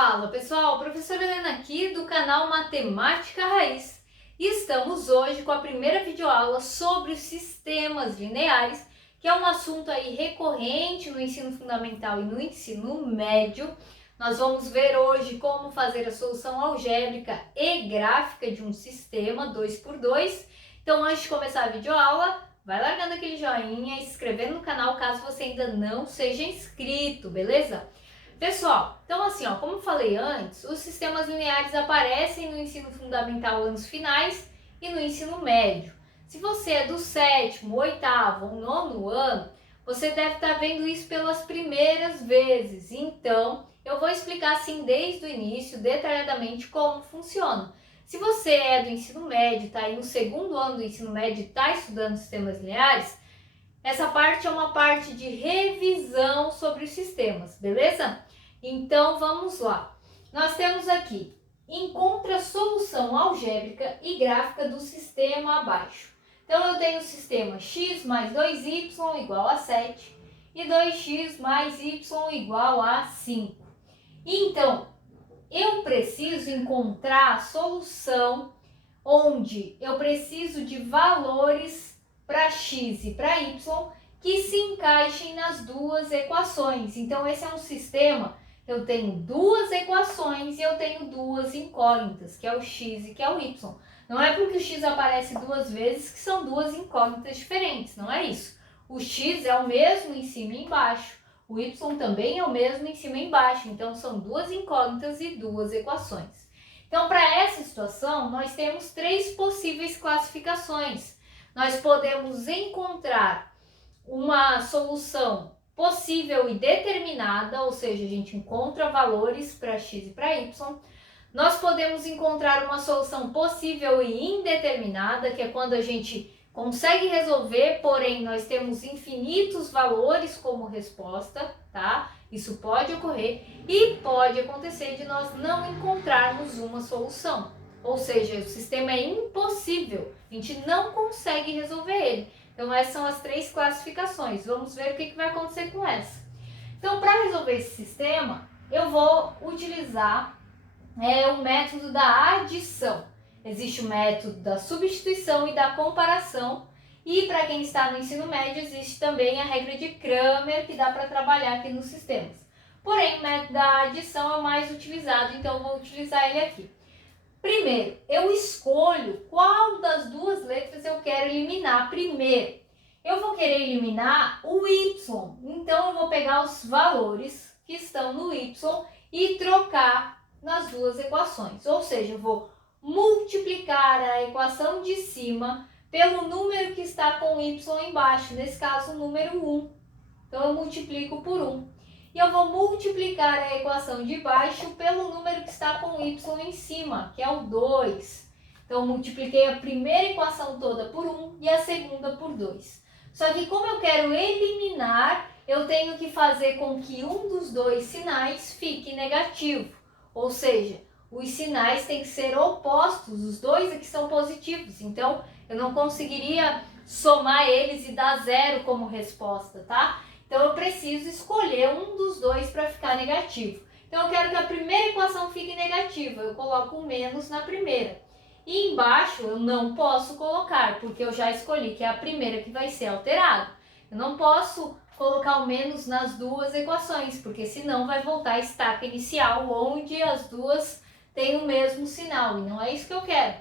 Fala pessoal, professora Helena aqui do canal Matemática Raiz. E estamos hoje com a primeira videoaula sobre os sistemas lineares, que é um assunto aí recorrente no ensino fundamental e no ensino médio. Nós vamos ver hoje como fazer a solução algébrica e gráfica de um sistema 2x2. Então, antes de começar a videoaula, vai largando aquele joinha e se inscrevendo no canal caso você ainda não seja inscrito, beleza? Pessoal, então assim, como falei antes, os sistemas lineares aparecem no ensino fundamental anos finais e no ensino médio. Se você é do 7º, 8º ou 9º ano, você deve estar vendo isso pelas primeiras vezes. Então, eu vou explicar assim desde o início, detalhadamente, como funciona. Se você é do ensino médio, está aí no 2º ano do ensino médio e está estudando sistemas lineares, essa parte é uma parte de revisão sobre os sistemas, beleza? Então vamos lá. Nós temos aqui, encontra a solução algébrica e gráfica do sistema abaixo. Então eu tenho o sistema x mais 2y igual a 7 e 2x mais y igual a 5. Então, eu preciso encontrar a solução onde eu preciso de valores para x e para y que se encaixem nas duas equações. Então, esse é um sistema, eu tenho duas equações e eu tenho duas incógnitas, que é o x e que é o y. Não é porque o x aparece duas vezes que são duas incógnitas diferentes, não é isso. O x é o mesmo em cima e embaixo, o y também é o mesmo em cima e embaixo, então são duas incógnitas e duas equações. Então, para essa situação, nós temos três possíveis classificações. Nós podemos encontrar uma solução possível e determinada, ou seja, a gente encontra valores para x e para y. Nós podemos encontrar uma solução possível e indeterminada, que é quando a gente consegue resolver, porém nós temos infinitos valores como resposta, tá? Isso pode ocorrer e pode acontecer de nós não encontrarmos uma solução. Ou seja, o sistema é impossível, a gente não consegue resolver ele. Então essas são as três classificações. Vamos ver o que vai acontecer com essa. Então, para resolver esse sistema, eu vou utilizar o método da adição. Existe o método da substituição e da comparação. E para quem está no ensino médio, existe também a regra de Cramer, que dá para trabalhar aqui nos sistemas. Porém, o método da adição é o mais utilizado, então eu vou utilizar ele aqui. Primeiro, eu escolho qual das duas letras eu quero eliminar primeiro. Eu vou querer eliminar o y, então eu vou pegar os valores que estão no y e trocar nas duas equações. Ou seja, eu vou multiplicar a equação de cima pelo número que está com y embaixo, nesse caso o número 1. Então eu multiplico por 1. E eu vou multiplicar a equação de baixo pelo número que está com y em cima, que é o 2. Então eu multipliquei a primeira equação toda por 1 e a segunda por 2. Só que como eu quero eliminar, eu tenho que fazer com que um dos dois sinais fique negativo. Ou seja, os sinais têm que ser opostos, os dois aqui são positivos. Então eu não conseguiria somar eles e dar zero como resposta, tá? Então eu preciso escolher um dos dois para ficar negativo. Então eu quero que a primeira equação fique negativa, eu coloco o menos na primeira. E embaixo eu não posso colocar, porque eu já escolhi que é a primeira que vai ser alterada. Eu não posso colocar o menos nas duas equações, porque senão vai voltar a estaca inicial, onde as duas têm o mesmo sinal, e não é isso que eu quero.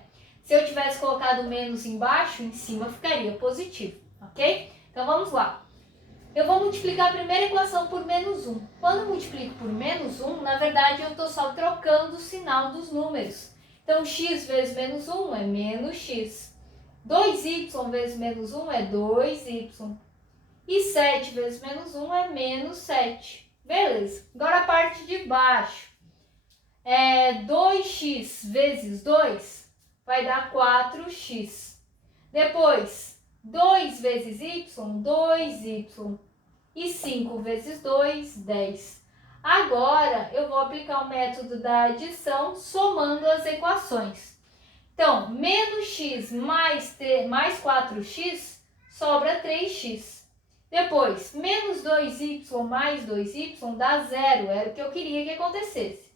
Se eu tivesse colocado menos embaixo, em cima ficaria positivo, ok? Então vamos lá. Eu vou multiplicar a primeira equação por menos 1. Quando eu multiplico por menos 1, na verdade eu estou só trocando o sinal dos números. Então, x vezes menos 1 é menos x. 2y vezes menos 1 é 2y. E 7 vezes menos 1 é menos 7. Beleza. Agora a parte de baixo. 2x vezes 2 vai dar 4x. Depois, 2 vezes y, 2y. E 5 vezes 2, 10. Agora, eu vou aplicar o método da adição somando as equações. Então, menos x mais 4x sobra 3x. Depois, menos 2y mais 2y dá zero, era o que eu queria que acontecesse.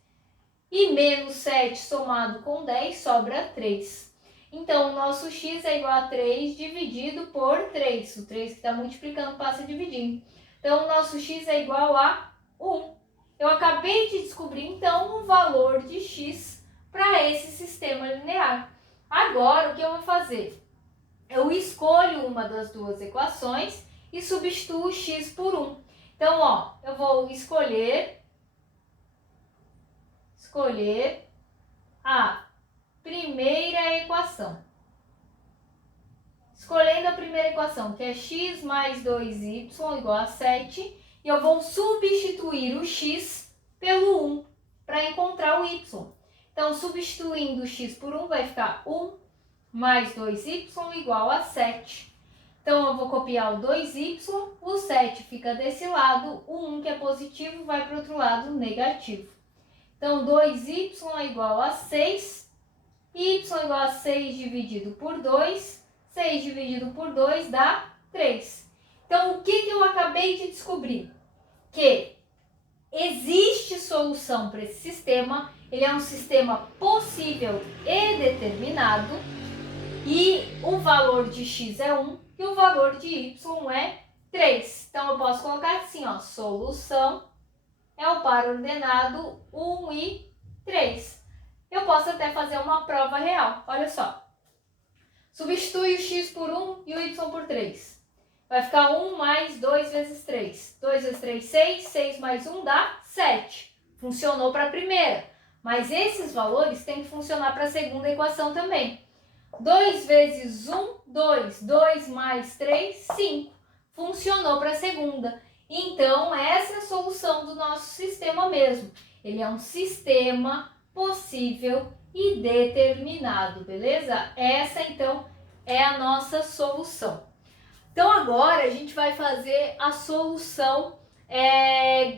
e menos 7 somado com 10 sobra 3. Então, o nosso x é igual a 3 dividido por 3. O 3 que está multiplicando passa dividindo. Então, o nosso x é igual a 1. Eu acabei de descobrir, então, o valor de x para esse sistema linear. Agora, o que eu vou fazer? Eu escolho uma das duas equações e substituo x por 1. Então, ó, eu vou escolher a primeira equação. Escolhendo a primeira equação, que é x mais 2y igual a 7, e eu vou substituir o x pelo 1 para encontrar o y. Então, substituindo o x por 1, vai ficar 1 mais 2y igual a 7. Então, eu vou copiar o 2y, o 7 fica desse lado, o 1 que é positivo vai para o outro lado, negativo. Então, 2y é igual a 6, y igual a 6 dividido por 2, 6 dividido por 2 dá 3. Então, o que eu acabei de descobrir? Que existe solução para esse sistema, ele é um sistema possível e determinado, e o valor de x é 1 e o valor de y é 3. Então, eu posso colocar assim, ó, solução é o par ordenado 1 e 3. Eu posso até fazer uma prova real, olha só. Substitui o x por 1 e o y por 3. Vai ficar 1 mais 2 vezes 3. 2 vezes 3, 6. 6 mais 1 dá 7. Funcionou para a primeira. Mas esses valores têm que funcionar para a segunda equação também. 2 vezes 1, 2. 2 mais 3, 5. Funcionou para a segunda. Então, essa é a solução do nosso sistema mesmo. Ele é um sistema possível e determinado, beleza? Essa, então, é a nossa solução. Então, agora a gente vai fazer a solução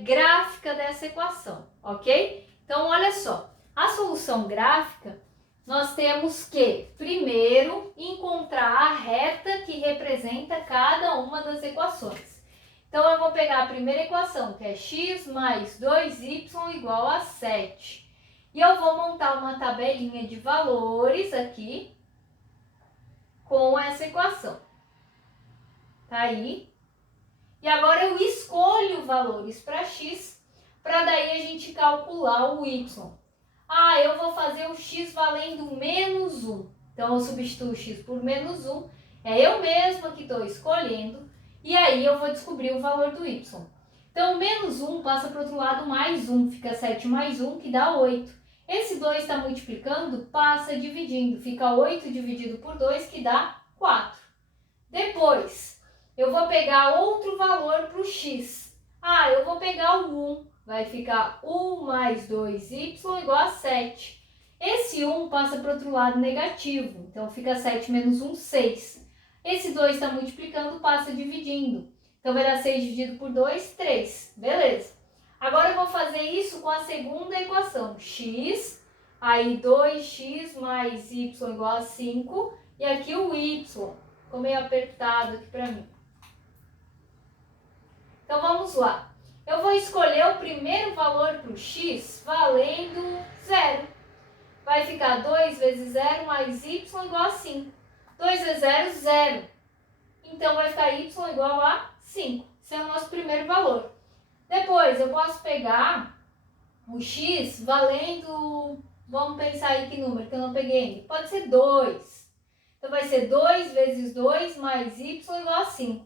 gráfica dessa equação, ok? Então, olha só. A solução gráfica, nós temos que, primeiro, encontrar a reta que representa cada uma das equações. Então, eu vou pegar a primeira equação, que é x mais 2y igual a 7. E eu vou montar uma tabelinha de valores aqui com essa equação. Tá aí. E agora eu escolho valores para x, para daí a gente calcular o y. Ah, eu vou fazer o x valendo menos 1. Então, eu substituo o x por menos 1. É eu mesma que estou escolhendo. E aí, eu vou descobrir o valor do y. Então, menos 1 passa para o outro lado, mais 1. Fica 7 mais 1, que dá 8. Esse 2 está multiplicando, passa dividindo. Fica 8 dividido por 2, que dá 4. Depois, eu vou pegar outro valor para o x. Ah, eu vou pegar o 1. Vai ficar 1 mais 2y igual a 7. Esse 1 passa para o outro lado negativo. Então, fica 7 menos 1, 6. Esse 2 está multiplicando, passa dividindo. Então, vai dar 6 dividido por 2, 3. Beleza. Agora, eu vou fazer isso com a segunda equação. X, aí 2x mais y igual a 5. E aqui o y. Ficou meio apertado aqui para mim. Então, vamos lá. Eu vou escolher o primeiro valor para o x valendo 0. Vai ficar 2 vezes 0 mais y igual a 5. 2 vezes 0, 0. Então, vai ficar y igual a 5. Esse é o nosso primeiro valor. Depois, eu posso pegar o x valendo... Vamos pensar aí que número que eu não peguei ainda. Pode ser 2. Então, vai ser 2 vezes 2 mais y igual a 5.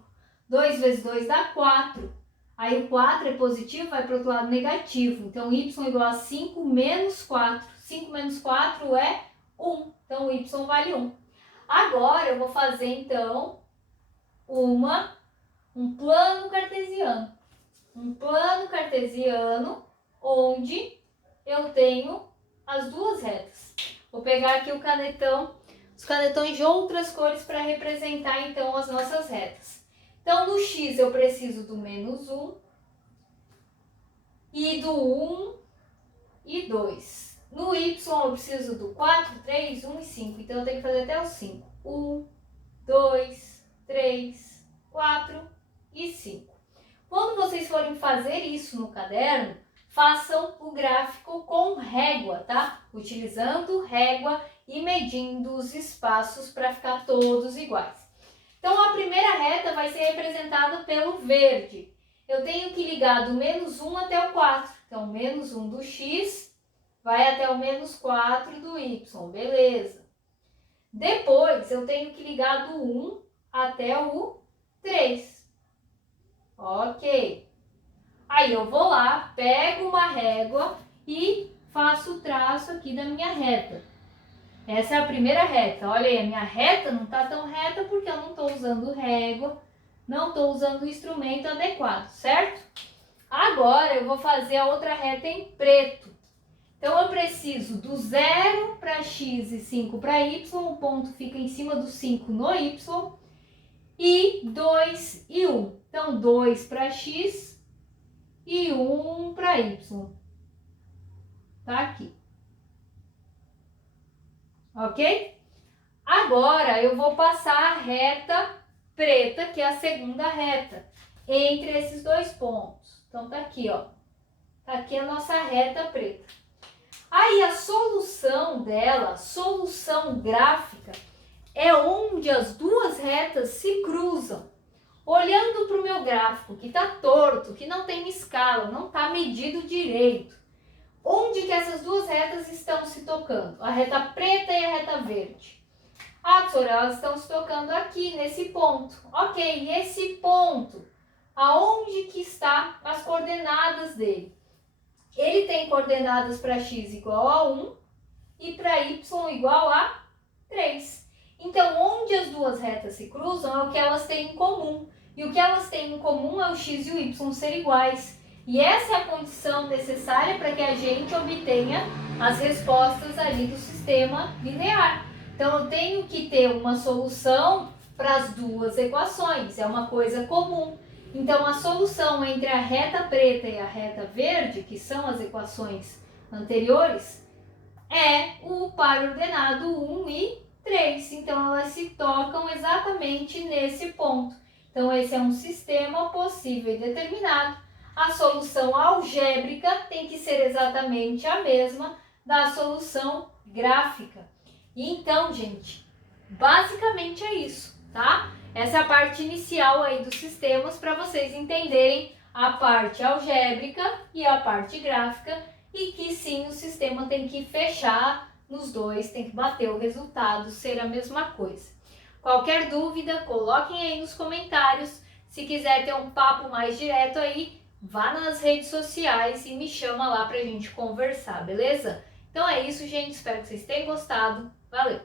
2 vezes 2 dá 4. Aí, o 4 é positivo, vai para o outro lado negativo. Então, y igual a 5 menos 4. 5 menos 4 é 1. Então, o y vale 1. Agora, eu vou fazer, então, um plano cartesiano. Um plano cartesiano onde eu tenho as duas retas. Vou pegar aqui o canetão, os canetões de outras cores para representar, então, as nossas retas. Então, no x eu preciso do menos 1 e do 1 e 2. No y eu preciso do 4, 3, 1 e 5. Então, eu tenho que fazer até o 5. 1, 2, 3, 4 e 5. Quando vocês forem fazer isso no caderno, façam o gráfico com régua, tá? Utilizando régua e medindo os espaços para ficar todos iguais. Então, a primeira reta vai ser representada pelo verde. Eu tenho que ligar do menos 1 até o 4. Então, menos 1 do x vai até o menos 4 do y, beleza. Depois, eu tenho que ligar do 1 até o 3. Ok. Aí eu vou lá, pego uma régua e faço o traço aqui da minha reta. Essa é a primeira reta. Olha aí, a minha reta não está tão reta porque eu não estou usando régua, não estou usando o instrumento adequado, certo? Agora eu vou fazer a outra reta em preto. Então eu preciso do 0 para x e 5 para y, o ponto fica em cima do 5 no y, e 2 e 1. Então 2 para x e 1 para y. Tá aqui. Ok? Agora eu vou passar a reta preta, que é a segunda reta, entre esses dois pontos. Então tá aqui, ó. Tá aqui a nossa reta preta. Aí a solução dela, solução gráfica, é onde as duas retas se cruzam. Olhando para o meu gráfico, que está torto, que não tem escala, não está medido direito, onde que essas duas retas estão se tocando? A reta preta e a reta verde. Ah, professora, elas estão se tocando aqui, nesse ponto. Ok, e esse ponto, aonde que está as coordenadas dele? Ele tem coordenadas para x igual a 1 e para y igual a 3. Então, onde as duas retas se cruzam é o que elas têm em comum. E o que elas têm em comum é o x e o y serem iguais. E essa é a condição necessária para que a gente obtenha as respostas ali do sistema linear. Então, eu tenho que ter uma solução para as duas equações, é uma coisa comum. Então, a solução entre a reta preta e a reta verde, que são as equações anteriores, é o par ordenado 1 e 3. Então, elas se tocam exatamente nesse ponto. Então, esse é um sistema possível e determinado. A solução algébrica tem que ser exatamente a mesma da solução gráfica. E então, gente, basicamente é isso, tá? Essa é a parte inicial aí dos sistemas para vocês entenderem a parte algébrica e a parte gráfica e que sim, o sistema tem que fechar nos dois, tem que bater o resultado, ser a mesma coisa. Qualquer dúvida, coloquem aí nos comentários. Se quiser ter um papo mais direto aí, vá nas redes sociais e me chama lá pra gente conversar, beleza? Então é isso, gente. Espero que vocês tenham gostado. Valeu!